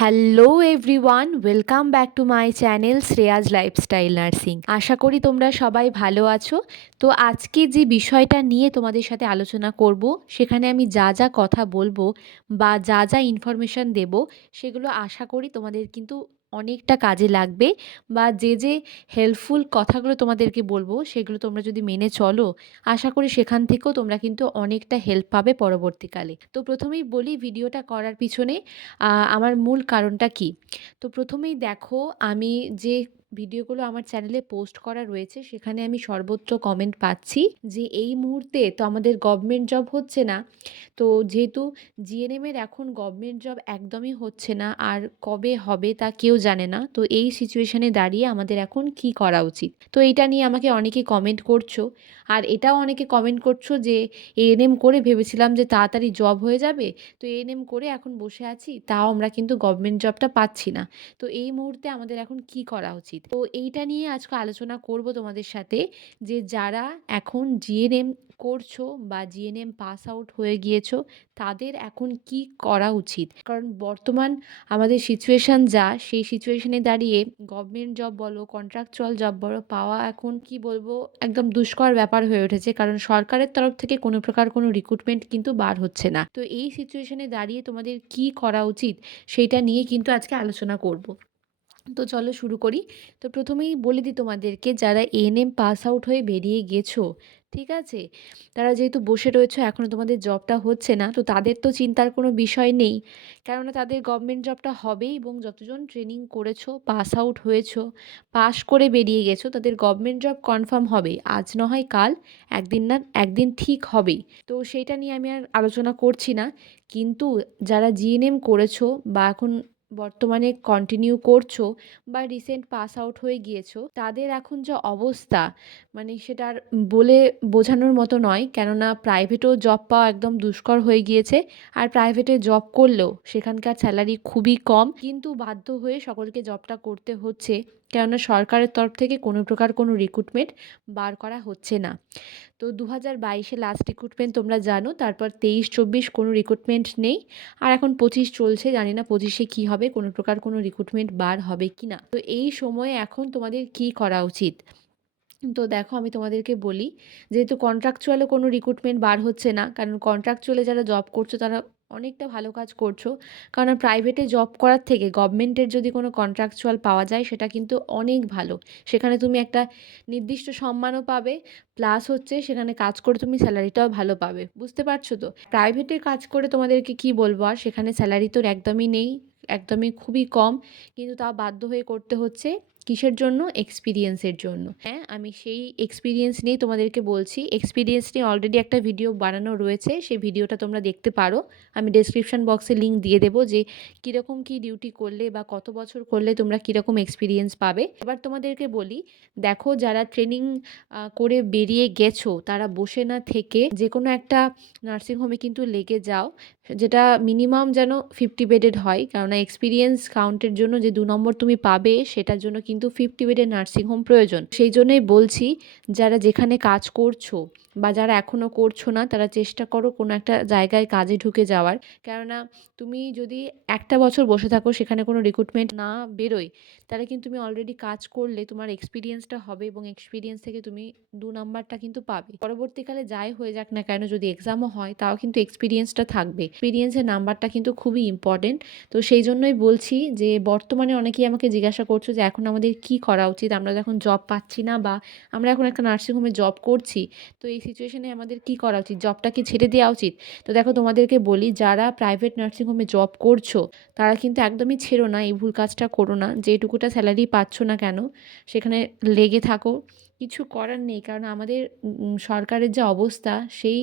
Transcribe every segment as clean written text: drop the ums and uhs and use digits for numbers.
Hello everyone, welcome back to my channel Shreyas lifestyle nursing. আশা করি তোমরা সবাই ভালো আছো। তো আজকে যে বিষয়টা নিয়ে তোমাদের সাথে আলোচনা করব, সেখানে আমি যা যা কথা বলবো বা যা যা ইনফরমেশান দেব, সেগুলো আশা করি তোমাদের কিন্তু অনেকটা কাজে লাগবে। বা যে যে হেল্পফুল কথাগুলো তোমাদেরকে বলবো, সেগুলো তোমরা যদি মেনে চলো, আশা করি সেখান থেকেও তোমরা কিন্তু অনেকটা হেল্প পাবে পরবর্তীকালে। তো প্রথমেই বলি, ভিডিওটা করার পিছনে আমার মূল কারণটা কী। তো প্রথমেই দেখো, আমি যে ভিডিওগুলো আমার চ্যানেলে পোস্ট করা রয়েছে, সেখানে আমি সর্বত্র কমেন্ট পাচ্ছি যে এই মুহূর্তে তো আমাদের গভর্নমেন্ট জব হচ্ছে না। তো যেহেতু জিএনএমের এখন গভর্নমেন্ট জব একদমই হচ্ছে না, আর কবে হবে তা কেউ জানে না। তো এই সিচুয়েশানে দাঁড়িয়ে আমাদের এখন কি করা উচিত, তো এইটা নিয়ে আমাকে অনেকে কমেন্ট করছো। আর এটাও অনেকে কমেন্ট করছো যে এএনএম করে ভেবেছিলাম যে তাড়াতাড়ি জব হয়ে যাবে, তো এএনএম করে এখন বসে আছি, তাও আমরা কিন্তু গভর্নমেন্ট জবটা পাচ্ছি না। তো এই মুহূর্তে আমাদের এখন কি করা উচিত, তো এইটা নিয়ে আজকে আলোচনা করব তোমাদের সাথে। যে যারা এখন জিএনএম করছো বা জিএনএম পাস আউট হয়ে গিয়েছো, তাদের এখন কি করা উচিত। কারণ বর্তমান আমাদের সিচুয়েশান যা, সেই সিচুয়েশানে দাঁড়িয়ে গভর্নমেন্ট জব বলো, কন্ট্রাকচুয়াল জব বলো, পাওয়া এখন কি বলবো, একদম দুষ্কর ব্যাপার হয়ে উঠেছে। কারণ সরকারের তরফ থেকে কোনো প্রকার কোনো রিক্রুটমেন্ট কিন্তু বার হচ্ছে না। তো এই সিচুয়েশানে দাঁড়িয়ে তোমাদের কি করা উচিত, সেইটা নিয়ে কিন্তু আজকে আলোচনা করব। তো চলো শুরু করি। তো প্রথমেই বলে দিই তোমাদেরকে, যারা এএনএম পাস আউট হয়ে বেরিয়ে গেছো, ঠিক আছে, তারা যেহেতু বসে রয়েছো, এখনও তোমাদের জবটা হচ্ছে না, তো তাদের তো চিন্তার কোনো বিষয় নেই। কেননা তাদের গভর্নমেন্ট জবটা হবেই, এবং যতজন ট্রেনিং করেছো, পাস আউট হয়েছো, পাশ করে বেরিয়ে গেছো, তাদের গভর্নমেন্ট জব কনফার্ম হবে। আজ না হয় কাল, একদিন না একদিন ঠিক হবেই। তো সেইটা নিয়ে আমি আর আলোচনা করছি না। কিন্তু যারা জিএনএম করেছো বা এখন বর্তমানে কন্টিনিউ করছো বা রিসেন্ট পাস আউট হয়ে গিয়েছো, তাদের এখন যা অবস্থা, মানে সেটা আর বলে বোঝানোর মতো নয়। কেননা প্রাইভেটেও জব পাওয়া একদম দুষ্কর হয়ে গিয়েছে। আর প্রাইভেটে জব করলেও সেখানকার স্যালারি খুবই কম, কিন্তু বাধ্য হয়ে সকলকে জবটা করতে হচ্ছে। কেননা সরকারের তরফ থেকে কোনো প্রকার কোনো রিক্রুটমেন্ট বার করা হচ্ছে না। তো 2022-এ লাস্ট রিক্রুটমেন্ট তোমরা জানো, তারপর 23-24 কোনো রিক্রুটমেন্ট নেই। আর এখন 25 চলছে, জানি না 25-এ কী হবে, কোনো প্রকার কোনো রিক্রুটমেন্ট বার হবে কি না। তো এই সময়ে এখন তোমাদের কি করা উচিত। তো দেখো, আমি তোমাদেরকে বলি, যেহেতু কন্ট্রাকচুয়ালও কোনো রিক্রুটমেন্ট বার হচ্ছে না, কারণ কন্ট্রাকচুয়ালে যারা জব করছো তারা অনেকটা ভালো কাজ করছো। কারণ প্রাইভেটে জব করার থেকে গভর্নমেন্টের যদি কোনো কন্ট্রাকচুয়াল পাওয়া যায়, সেটা কিন্তু অনেক ভালো। সেখানে তুমি একটা নির্দিষ্ট সম্মানও পাবে, প্লাস হচ্ছে সেখানে কাজ করে তুমি স্যালারিটাও ভালো পাবে। বুঝতে পারছো তো। প্রাইভেটে কাজ করে তোমাদেরকে কি বলবো, আর সেখানে স্যালারি তো একদমই নেই, একদমই খুবই কম, কিন্তু তা বাধ্য হয়ে করতে হচ্ছে। কিসের জন্য? এক্সপিরিয়েন্সের জন্য। হ্যাঁ, আমি সেই এক্সপিরিয়েন্স নিয়েই তোমাদেরকে বলছি। এক্সপিরিয়েন্স নিয়ে অলরেডি একটা ভিডিও বানানো রয়েছে, সেই ভিডিওটা তোমরা দেখতে পারো। আমি ডেসক্রিপশন বক্সে লিঙ্ক দিয়ে দেবো, যে কীরকম কী ডিউটি করলে বা কত বছর করলে তোমরা কীরকম এক্সপিরিয়েন্স পাবে। এবার তোমাদেরকে বলি, দেখো যারা ট্রেনিং করে বেরিয়ে গেছো, তারা বসে না থেকে যে কোনো একটা নার্সিংহোমে কিন্তু লেগে যাও, যেটা মিনিমাম যেন 50 বেডেড হয়। কেননা এক্সপিরিয়েন্স কাউন্টের জন্য যে 2 নম্বর তুমি পাবে, সেটার জন্য কিন্তু 50 বেডের নার্সিংহোম প্রয়োজন। সেই জন্যই বলছি, যারা যেখানে কাজ করছো বা যারা এখনও করছো না, তারা চেষ্টা করো কোনো একটা জায়গায় কাজে ঢুকে যাওয়ার। কেননা তুমি যদি একটা বছর বসে থাকো, সেখানে কোনো রিক্রুটমেন্ট না বেরোয়, তাহলে কিন্তু তুমি অলরেডি কাজ করলে তোমার এক্সপিরিয়েন্সটা হবে, এবং এক্সপিরিয়েন্স থেকে তুমি 2 নাম্বারটা কিন্তু পাবে। পরবর্তীকালে যাই হয়ে যাক না কেন, যদি এক্সামও হয়, তাও কিন্তু এক্সপিরিয়েন্সটা থাকবে। এক্সপিরিয়েন্সের নাম্বারটা কিন্তু খুবই ইম্পর্টেন্ট। তো সেই জন্যই বলছি যে বর্তমানে অনেকেই আমাকে জিজ্ঞাসা করছো যে এখন আমাদের কি করা উচিত, আমরা যখন জব পাচ্ছি না, বা আমরা এখন একটা নার্সিংহোমে জব করছি, তো এই সিচুয়েশনে আমাদের কি করা উচিত, জবটা কি ছেড়ে দেওয়া উচিত। তো দেখো, তোমাদেরকে বলি, যারা প্রাইভেট নার্সিংহোমে জব করছো, তারা কিন্তু একদমই ছেড়ো না, এই ভুল কাজটা করো না। যেটুকুটা স্যালারি পাচ্ছ না কেন, সেখানে লেগে থাকো। কিছু করার নেই, কারণ আমাদের সরকারের যে অবস্থা, সেই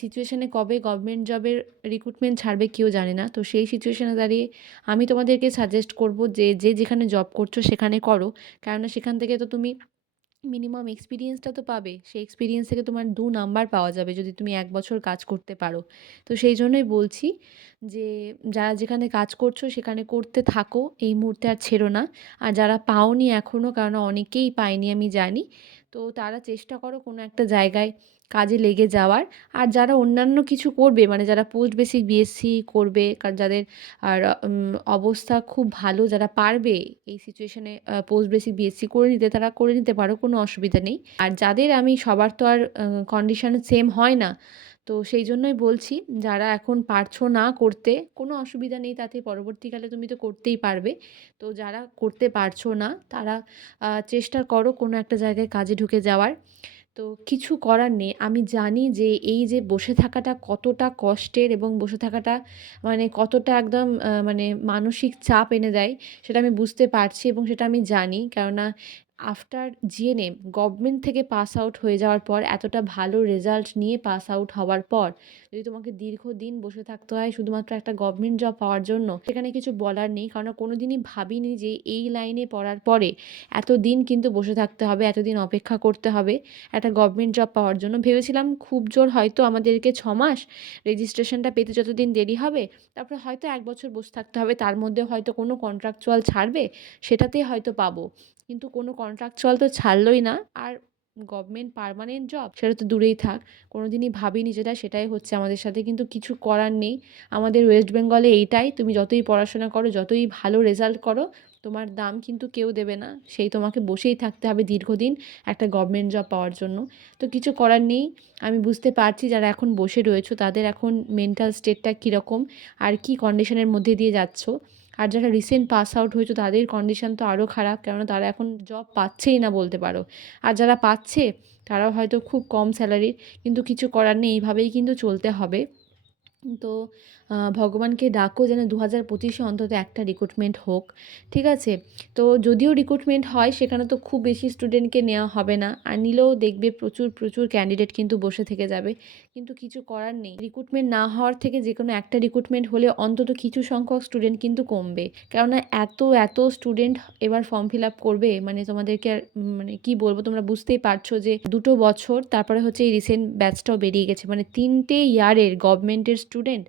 সিচুয়েশনে কবে গভর্নমেন্ট জবের রিক্রুটমেন্ট ছাড়বে কেউ জানে না। তো সেই সিচুয়েশনে দাঁড়িয়ে আমি তোমাদেরকে সাজেস্ট করব যে যে যেখানে জব করছো সেখানে করো। কেননা সেখান থেকে তো তুমি মিনিমাম এক্সপিরিয়েন্সটা তো পাবে। সেই এক্সপিরিয়েন্স থেকে তোমার 2 নাম্বার পাওয়া যাবে যদি তুমি 1 বছর কাজ করতে পারো। তো সেই জন্যই বলছি যে যারা যেখানে কাজ করছো সেখানে করতে থাকো, এই মুহূর্তে আর ছেড়ো না। আর যারা পাওনি এখনও, কারণ অনেকেই পায়নি আমি জানি, তো তারা চেষ্টা করো কোনো একটা জায়গায় কাজে লেগে যাওয়ার। আর যারা অন্যান্য কিছু করবে, মানে যারা পোস্ট বেসিক বিএসসি করবে, যাদের আর অবস্থা খুব ভালো, যারা পারবে এই সিচুয়েশনে পোস্ট বেসিক বিএসসি করে নিতে, তারা করে নিতে পারো, কোনো অসুবিধা নেই। আর যাদের, আমি সবার তো আর কন্ডিশন সেম হয় না, তো সেই জন্যই বলছি, যারা এখন পারছো না করতে, কোনো অসুবিধা নেই তাতে, পরবর্তীকালে তুমি তো করতেই পারবে। তো যারা করতে পারছো না তারা চেষ্টা করো কোনো একটা জায়গায় কাজে ঢুকে যাওয়ার। তো কিছু করার নেই। আমি জানি যে এই যে বসে থাকাটা কতটা কষ্টের, এবং বসে থাকাটা মানে কতটা একদম মানে মানসিক চাপ এনে দেয়, সেটা আমি বুঝতে পারছি এবং সেটা আমি জানি। কেননা আফটার জিএনএম গভর্নমেন্ট থেকে পাস আউট হয়ে যাওয়ার পর, এতটা ভালো রেজাল্ট নিয়ে পাস আউট হওয়ার পর যদি তোমাকে দীর্ঘদিন বসে থাকতে হয় শুধুমাত্র একটা গভর্নমেন্ট জব পাওয়ার জন্য, সেখানে কিছু বলার নেই। কারণ কোনো দিনই ভাবিনি যে এই লাইনে পড়ার পরে এতদিন কিন্তু বসে থাকতে হবে, এতদিন অপেক্ষা করতে হবে একটা গভর্নমেন্ট জব পাওয়ার জন্য। ভেবেছিলাম খুব জোর হয়তো আমাদেরকে 6 মাস রেজিস্ট্রেশনটা পেতে যতদিন দেরি হবে, তারপরে হয়তো 1 বছর বসে থাকতে হবে, তার মধ্যে হয়তো কোনো কন্ট্রাকচুয়াল ছাড়বে, সেটাতেই হয়তো পাবো। কিন্তু কোনো কন্ট্রাকচুয়াল তো ছাড়লোই না। আর গভর্নমেন্ট পার্মানেন্ট জব সেটা তো দূরেই থাক, কোনো দিনই ভাবিনি যেটা, সেটাই হচ্ছে আমাদের সাথে। কিন্তু কিছু করার নেই, আমাদের ওয়েস্ট বেঙ্গলে এইটাই। তুমি যতই পড়াশোনা করো, যতই ভালো রেজাল্ট করো, তোমার দাম কিন্তু কেউ দেবে না, সেই তোমাকে বসেই থাকতে হবে দীর্ঘদিন একটা গভর্নমেন্ট জব পাওয়ার জন্য। তো কিছু করার নেই। আমি বুঝতে পারছি যারা এখন বসে রয়েছো তাদের এখন মেন্টাল স্টেটটা কীরকম, আর কি কন্ডিশনের মধ্যে দিয়ে যাচ্ছ। আর যারা রিসেন্ট পাস আউট হয়েছে তাদের কন্ডিশন তো আরও খারাপ, কেননা তারা এখন জব পাচ্ছেই না বলতে পারো। আর যারা পাচ্ছে তারাও হয়তো খুব কম স্যালারির। কিন্তু কিছু করার নেই, এইভাবেই কিন্তু চলতে হবে। তো ভগবানকে ডাকো যেন 2025-এ অন্তত একটা রিক্রুটমেন্ট হোক, ঠিক আছে? তো যদিও রিক্রুটমেন্ট হয়, সেখানে তো খুব বেশি স্টুডেন্টকে নেওয়া হবে না, আর নিলেও দেখবে প্রচুর প্রচুর ক্যান্ডিডেট কিন্তু বসে থেকে যাবে। কিন্তু কিছু করার নেই, রিক্রুটমেন্ট না হওয়ার থেকে যে কোনো একটা রিক্রুটমেন্ট হলে অন্তত কিছু সংখ্যক স্টুডেন্ট কিন্তু কমবে। কেননা এত এত স্টুডেন্ট এবার ফর্ম ফিল আপ করবে, মানে তোমাদেরকে আর মানে কী বলবো, তোমরা বুঝতেই পারছো যে 2 বছর তারপরে হচ্ছে এই রিসেন্ট ব্যাচটাও বেরিয়ে গেছে, মানে 3টে ইয়ারের গভর্নমেন্টের স্টুডেন্ট,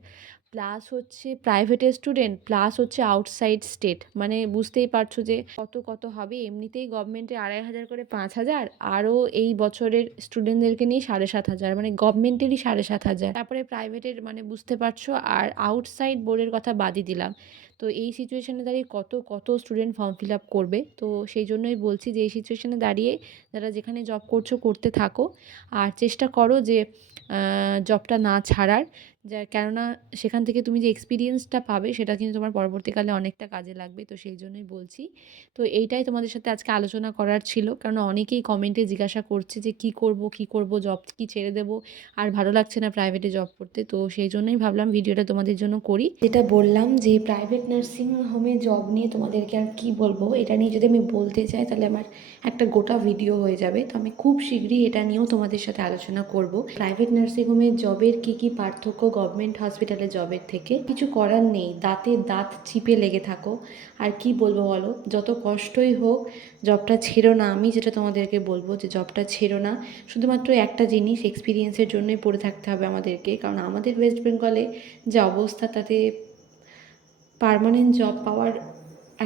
প্লাস হচ্ছে প্রাইভেটের স্টুডেন্ট, প্লাস হচ্ছে আউটসাইড স্টেট, মানে বুঝতেই পারছো যে কত কত হবে। এমনিতেই গভর্নমেন্টের 2,500 করে 5,000, আরও এই বছরের স্টুডেন্টদেরকে নিয়ে 7,500, মানে গভর্নমেন্টেরই 7,500, তারপরে প্রাইভেটের, মানে বুঝতে পারছো। আর আউটসাইড বোর্ডের কথা বাদই দিলাম। তো এই সিচুয়েশানে দাঁড়িয়ে কত কত স্টুডেন্ট ফর্ম ফিল আপ করবে। তো সেই জন্যই বলছি যে এই সিচুয়েশানে দাঁড়িয়ে যারা যেখানে জব করছো করতে থাকো, আর চেষ্টা করো যে জবটা না ছাড়ার। কেননা সেখান থেকে তুমি যে এক্সপিরিয়েন্সটা পাবে সেটা কিন্তু তোমার পরবর্তীকালে অনেকটা কাজে লাগবে। তো সেই জন্যই বলছি। তো এইটাই তোমাদের সাথে আজকে আলোচনা করার ছিল, কারণ অনেকেই কমেন্টে জিজ্ঞাসা করছে যে কী করব, কী করব, জব কি ছেড়ে দেবো, আর ভালো লাগছে না প্রাইভেটে জব করতে। তো সেই জন্যই ভাবলাম ভিডিওটা তোমাদের জন্য করি। যেটা বললাম যে প্রাইভেট নার্সিং হোমে জব নিয়ে তোমাদেরকে আর কী বলবো, এটা নিয়ে যদি আমি বলতে চাই তাহলে আমার একটা গোটা ভিডিও হয়ে যাবে। তো আমি খুব শীঘ্রই এটা নিয়েও তোমাদের সাথে আলোচনা করব, প্রাইভেট নার্সিং হোমের জবের কী কী পার্থক্য গভর্নমেন্ট হসপিটালে জবের থেকে। কিছু করার নেই, দাঁতে দাঁত চিপে লেগে থাকো। আর কি বলবো বলো, যত কষ্টই হোক জবটা ছেড়ো না। আমি যেটা তোমাদেরকে বলবো যে জবটা ছেড়ো না। শুধুমাত্র একটা জিনিস, এক্সপিরিয়েন্সের জন্যই পড়ে থাকতে হবে আমাদেরকে, কারণ আমাদের ওয়েস্ট বেঙ্গলে যে অবস্থা, তাতে পার্মানেন্ট জব পাওয়ার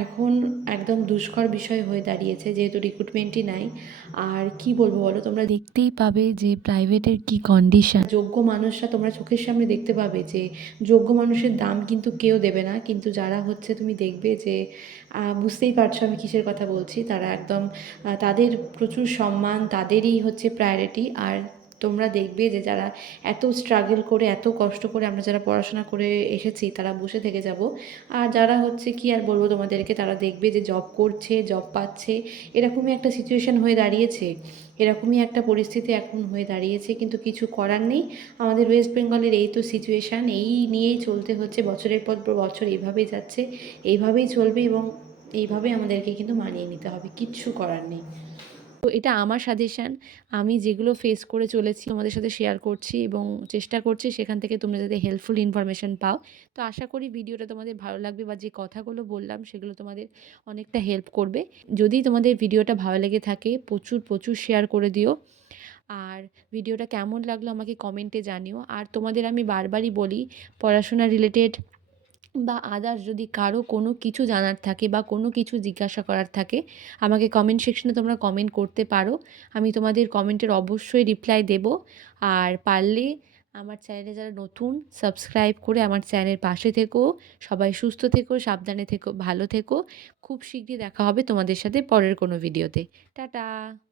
এখন একদম দুষ্কর বিষয় হয়ে দাঁড়িয়েছে, যেহেতু রিক্রুটমেন্টই নাই। আর কি বলবো বলো, তোমরা দেখতেই পাবে যে প্রাইভেটের কি কন্ডিশন। যোগ্য মানুষরা তোমরা চোখের সামনে দেখতে পাবে যে যোগ্য মানুষের দাম কিন্তু কেউ দেবে না, কিন্তু যারা হচ্ছে তুমি দেখবে যে বুঝতেই পারছো আমি কিসের কথা বলছি, তারা একদম তাদের প্রচুর সম্মান, তাদেরই হচ্ছে প্রায়োরিটি। আর তোমরা দেখবে যে যারা এত স্ট্রাগল করে, এত কষ্ট করে, আমরা যারা পড়াশোনা করে এসেছি তারা বসে থেকে যাব। আর যারা হচ্ছে কি আর বলবো তোমাদেরকে, তারা দেখবে যে জব করছে, জব পাচ্ছে, এরকমই একটা সিচুয়েশান হয়ে দাঁড়িয়েছে, এরকমই একটা পরিস্থিতি এখন হয়ে দাঁড়িয়েছে। কিন্তু কিছু করার নেই, আমাদের ওয়েস্ট বেঙ্গলের এই তো সিচুয়েশান, এই নিয়েই চলতে হচ্ছে, বছরের পর বছর এইভাবেই যাচ্ছে, এইভাবেই চলবে, এবং এইভাবেই আমাদেরকে কিন্তু মানিয়ে নিতে হবে, কিচ্ছু করার নেই। তো এটা আমার সাজেশান, আমি যেগুলো ফেস করে চলেছি তোমাদের সাথে শেয়ার করছি, এবং চেষ্টা করছি সেখান থেকে তোমরা যাতে হেল্পফুল ইনফরমেশান পাও। তো আশা করি ভিডিওটা তোমাদের ভালো লাগবে, বা যে কথাগুলো বললাম সেগুলো তোমাদের অনেকটা হেল্প করবে। যদি তোমাদের ভিডিওটা ভালো লেগে থাকে প্রচুর প্রচুর শেয়ার করে দিও। আর ভিডিওটা কেমন লাগলো আমাকে কমেন্টে জানিও। আর তোমাদের আমি বারবারই বলি, পড়াশোনা রিলেটেড বা আদার্স যদি কারো কোনো কিছু জানার থাকে বা কোনো কিছু জিজ্ঞাসা করার থাকে, আমাকে কমেন্ট সেকশনে তোমরা কমেন্ট করতে পারো। আমি তোমাদের কমেন্টের অবশ্যই রিপ্লাই দেব। আর পারলে আমার চ্যানেলে যারা নতুন, সাবস্ক্রাইব করে আমার চ্যানেলের পাশে থেকো। সবাই সুস্থ থেকো, সাবধানে থেকো, ভালো থেকো। খুব শিগগিরই দেখা হবে তোমাদের সাথে পরের কোনো ভিডিওতে। টাটা।